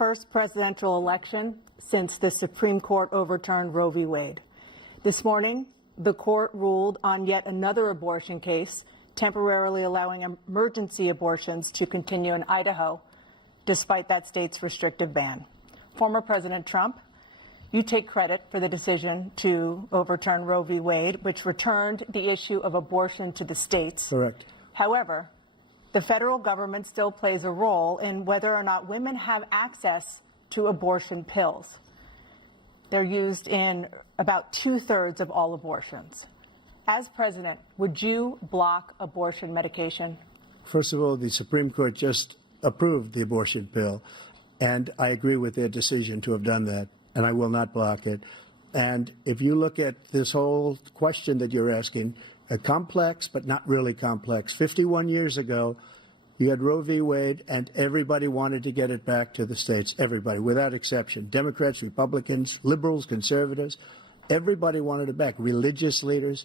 first presidential election since the Supreme Court overturned Roe v. Wade. This morning, the court ruled on yet another abortion case, temporarily allowing emergency abortions to continue in Idaho, despite that state's restrictive ban. Former President Trump, you take credit for the decision to overturn Roe v. Wade, which returned the issue of abortion to the states. Correct. However, the federal government still plays a role in whether or not women have access to abortion pills. They're used in about 2/3 of all abortions. As president, would you block abortion medication? First of all, the Supreme Court just approved the abortion pill, and I agree with their decision to have done that, and I will not block it. And if you look at this whole question that you're asking, complex but not really complex. 51 years ago, you had Roe v. Wade, and everybody wanted to get it back to the states. Everybody, without exception. Democrats, Republicans, liberals, conservatives, everybody wanted it back. Religious leaders.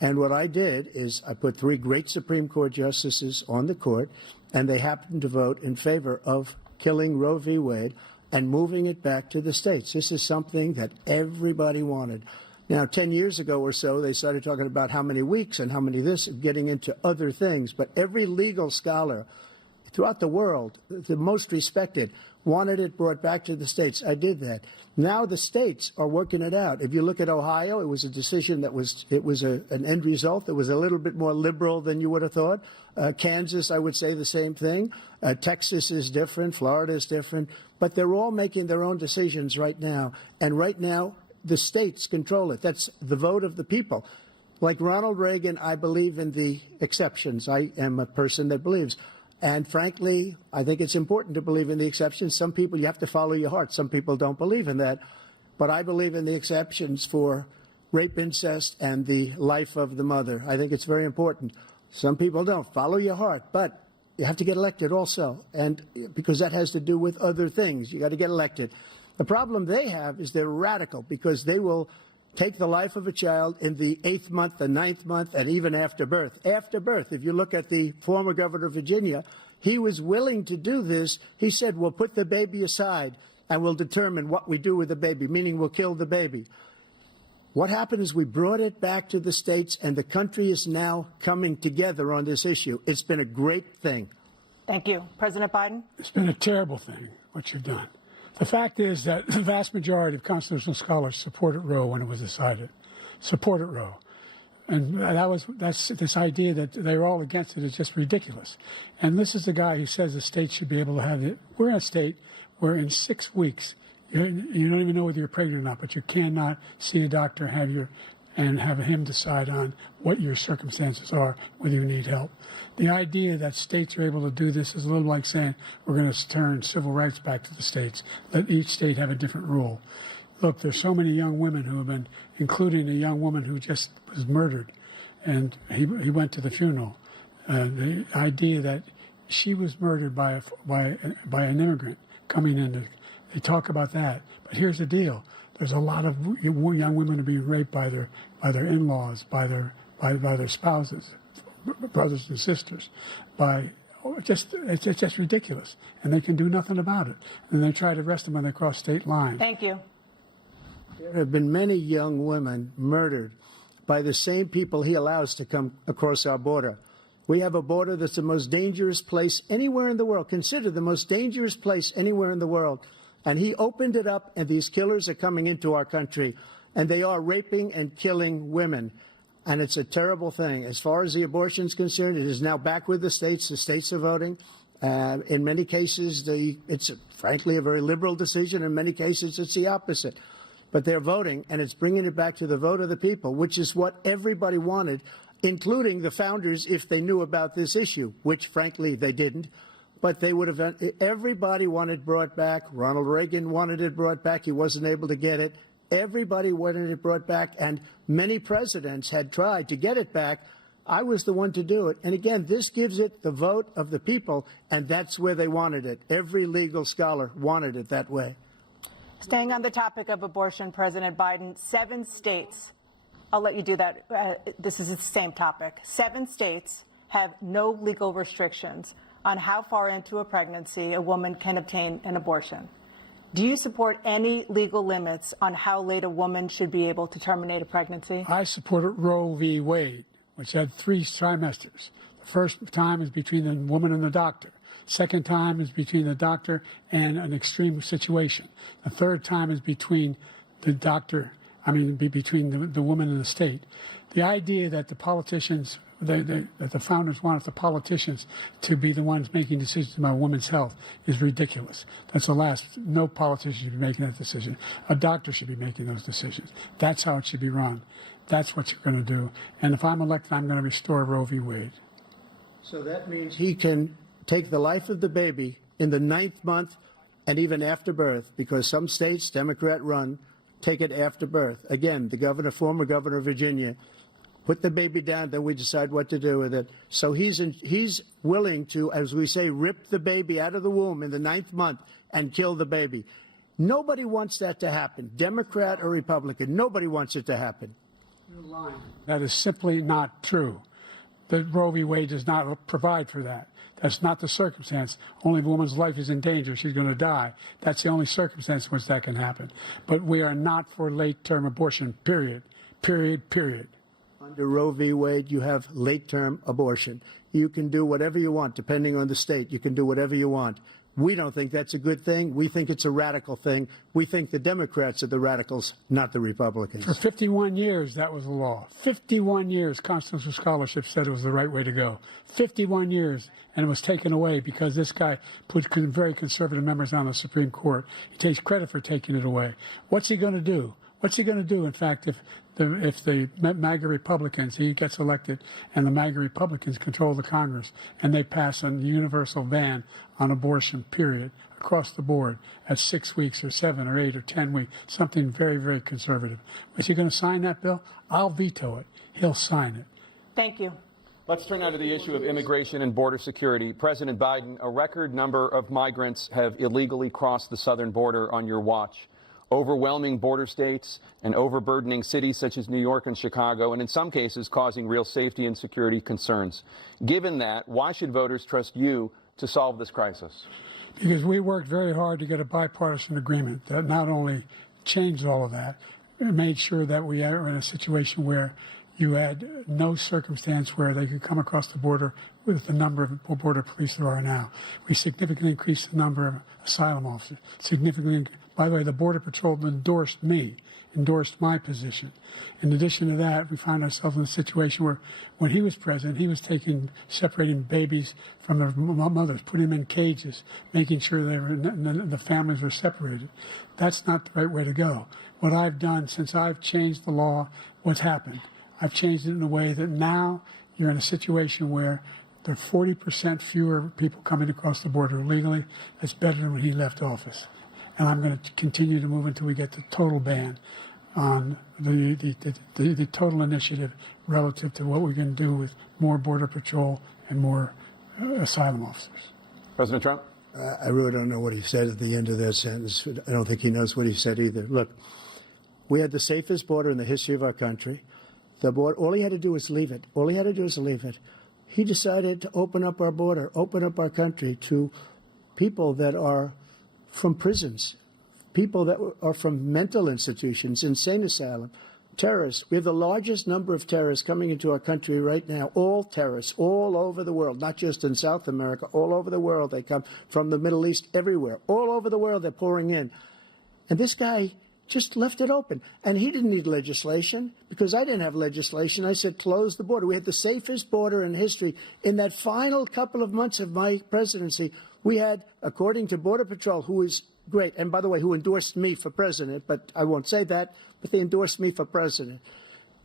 And what I did is I put 3 great Supreme Court justices on the court, and they happened to vote in favor of killing Roe v. Wade and moving it back to the states. This is something that everybody wanted. Now, 10 years ago or so, they started talking about how many weeks and how many this, getting into other things. But every legal scholar throughout the world, the most respected, wanted it brought back to the states. I did that. Now the states are working it out. If you look at Ohio, it was a decision that was, an end result that was a little bit more liberal than you would have thought. Kansas, I would say the same thing. Texas is different. Florida is different. But they're all making their own decisions right now. And right now, the states control it. That's the vote of the people. Like Ronald Reagan, I believe in the exceptions. I am a person that believes. And frankly, I think it's important to believe in the exceptions. Some people, you have to follow your heart. Some people don't believe in that. But I believe in the exceptions for rape, incest, and the life of the mother. I think it's very important. Some people don't. Follow your heart. But you have to get elected also. And because that has to do with other things. You got to get elected. The problem they have is they're radical because they will take the life of a child in the 8th month, the 9th month, and even after birth. After birth, if you look at the former governor of Virginia, he was willing to do this. He said, we'll put the baby aside and we'll determine what we do with the baby, meaning we'll kill the baby. What happened is we brought it back to the states, and the country is now coming together on this issue. It's been a great thing. Thank you. President Biden? It's been a terrible thing, what you've done. The fact is that the vast majority of constitutional scholars supported Roe when it was decided, supported Roe. And that's this idea that they're all against it is just ridiculous. And this is the guy who says the state should be able to have it. We're in a state where in 6 weeks, you don't even know whether you're pregnant or not, but you cannot see a doctor and have him decide on what your circumstances are, whether you need help. The idea that states are able to do this is a little like saying we're going to turn civil rights back to the states, let each state have a different rule. Look, there's so many young women who have been, including a young woman who just was murdered, and he went to the funeral. The idea that she was murdered by an immigrant coming in, they talk about that. But here's the deal. There's a lot of young women who are being raped by their in-laws, by their spouses, brothers and sisters, it's just ridiculous, and they can do nothing about it. And they try to arrest them when they cross state lines. Thank you. There have been many young women murdered by the same people he allows to come across our border. We have a border that's the most dangerous place anywhere in the world, considered the most dangerous place anywhere in the world. And he opened it up, and these killers are coming into our country, and they are raping and killing women. And it's a terrible thing. As far as the abortion is concerned, it is now back with the states. The states are voting. In many cases, it's frankly a very liberal decision. In many cases, it's the opposite. But they're voting, and it's bringing it back to the vote of the people, which is what everybody wanted, including the founders, if they knew about this issue, which, frankly, they didn't. But they would have, everybody wanted it brought back. Ronald Reagan wanted it brought back. He wasn't able to get it. Everybody wanted it brought back, and many presidents had tried to get it back. I was the one to do it. And again, this gives it the vote of the people, and that's where they wanted it. Every legal scholar wanted it that way. Staying on the topic of abortion, President Biden, 7 states, I'll let you do that. This is the same topic. 7 states have no legal restrictions on how far into a pregnancy a woman can obtain an abortion. Do you support any legal limits on how late a woman should be able to terminate a pregnancy? I supported Roe v. Wade, which had 3 trimesters. The first time is between the woman and the doctor. Second time is between the doctor and an extreme situation. The third time is between the doctor, between the woman and the state. The idea that the politicians, that the founders wanted the politicians to be the ones making decisions about women's health is ridiculous. That's the last. No politician should be making that decision. A doctor should be making those decisions. That's how it should be run. That's what you're going to do. And if I'm elected, I'm going to restore Roe v. Wade. So that means he can take the life of the baby in the 9th month and even after birth, because some states, Democrat run, take it after birth. Again, the former governor of Virginia, put the baby down, then we decide what to do with it. So he's willing to, as we say, rip the baby out of the womb in the 9th month and kill the baby. Nobody wants that to happen, Democrat or Republican. Nobody wants it to happen. You're lying. That is simply not true. The Roe v. Wade does not provide for that. That's not the circumstance. Only if a woman's life is in danger, she's going to die. That's the only circumstance in which that can happen. But we are not for late-term abortion, period. Period, period. Under Roe v. Wade, you have late-term abortion. You can do whatever you want, depending on the state. You can do whatever you want. We don't think that's a good thing. We think it's a radical thing. We think the Democrats are the radicals, not the Republicans. For 51 years, that was the law. 51 years, constitutional scholarship said it was the right way to go. 51 years, and it was taken away because this guy put very conservative members on the Supreme Court. He takes credit for taking it away. What's he going to do? What's he going to do, in fact, if the MAGA Republicans, he gets elected, and the MAGA Republicans control the Congress, and they pass a universal ban on abortion, period, across the board at 6 weeks or 7 or 8 or 10 weeks, something very, very conservative. Is he going to sign that bill? I'll veto it. He'll sign it. Thank you. Let's turn now to the issue of immigration and border security. President Biden, a record number of migrants have illegally crossed the southern border on your watch. Overwhelming border states and overburdening cities such as New York and Chicago, and in some cases causing real safety and security concerns. Given that, why should voters trust you to solve this crisis? Because we worked very hard to get a bipartisan agreement that not only changed all of that, it made sure that we are in a situation where you had no circumstance where they could come across the border with the number of border police there are now. We significantly increased the number of asylum officers. By the way, the Border Patrol endorsed my position. In addition to that, we found ourselves in a situation where when he was president, he was separating babies from their mothers, putting them in cages, making sure the families were separated. That's not the right way to go. What I've done since I've changed the law, what's happened? I've changed it in a way that now you're in a situation where there are 40% fewer people coming across the border illegally. That's better than when he left office. And I'm going to continue to move until we get the total ban on the total initiative relative to what we're going to do with more Border Patrol and more asylum officers. President Trump? I really don't know what he said at the end of that sentence. I don't think he knows what he said either. Look, we had the safest border in the history of our country. The border, all he had to do was leave it. All he had to do was leave it. He decided to open up our border, open up our country to people that are from prisons, people that are from mental institutions, insane asylum, terrorists. We have the largest number of terrorists coming into our country right now, all terrorists, all over the world, not just in South America, all over the world. They come from the Middle East, everywhere. All over the world, they're pouring in. And this guy just left it open. And he didn't need legislation because I didn't have legislation. I said, close the border. We had the safest border in history. In that final couple of months of my presidency, we had, according to Border Patrol, who is great, and by the way, who endorsed me for president, but I won't say that, but they endorsed me for president.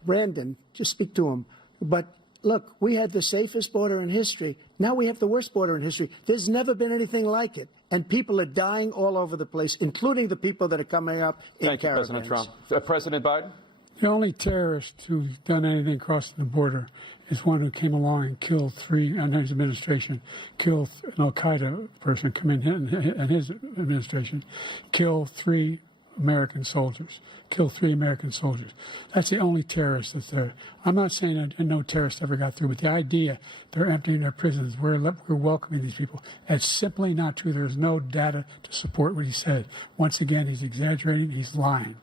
Brandon, just speak to him. But look, we had the safest border in history. Now we have the worst border in history. There's never been anything like it. And people are dying all over the place, including the people that are coming up in Thank you, caravans. President Trump. President Biden? The only terrorist who's done anything crossing the border is one who came along and killed 3, under his administration, killed an al-Qaeda person come in his administration, killed 3 American soldiers, killed 3 American soldiers. That's the only terrorist that's there. I'm not saying that no terrorist ever got through, but the idea they're emptying their prisons, we're welcoming these people, that's simply not true. There's no data to support what he said. Once again, he's exaggerating, he's lying.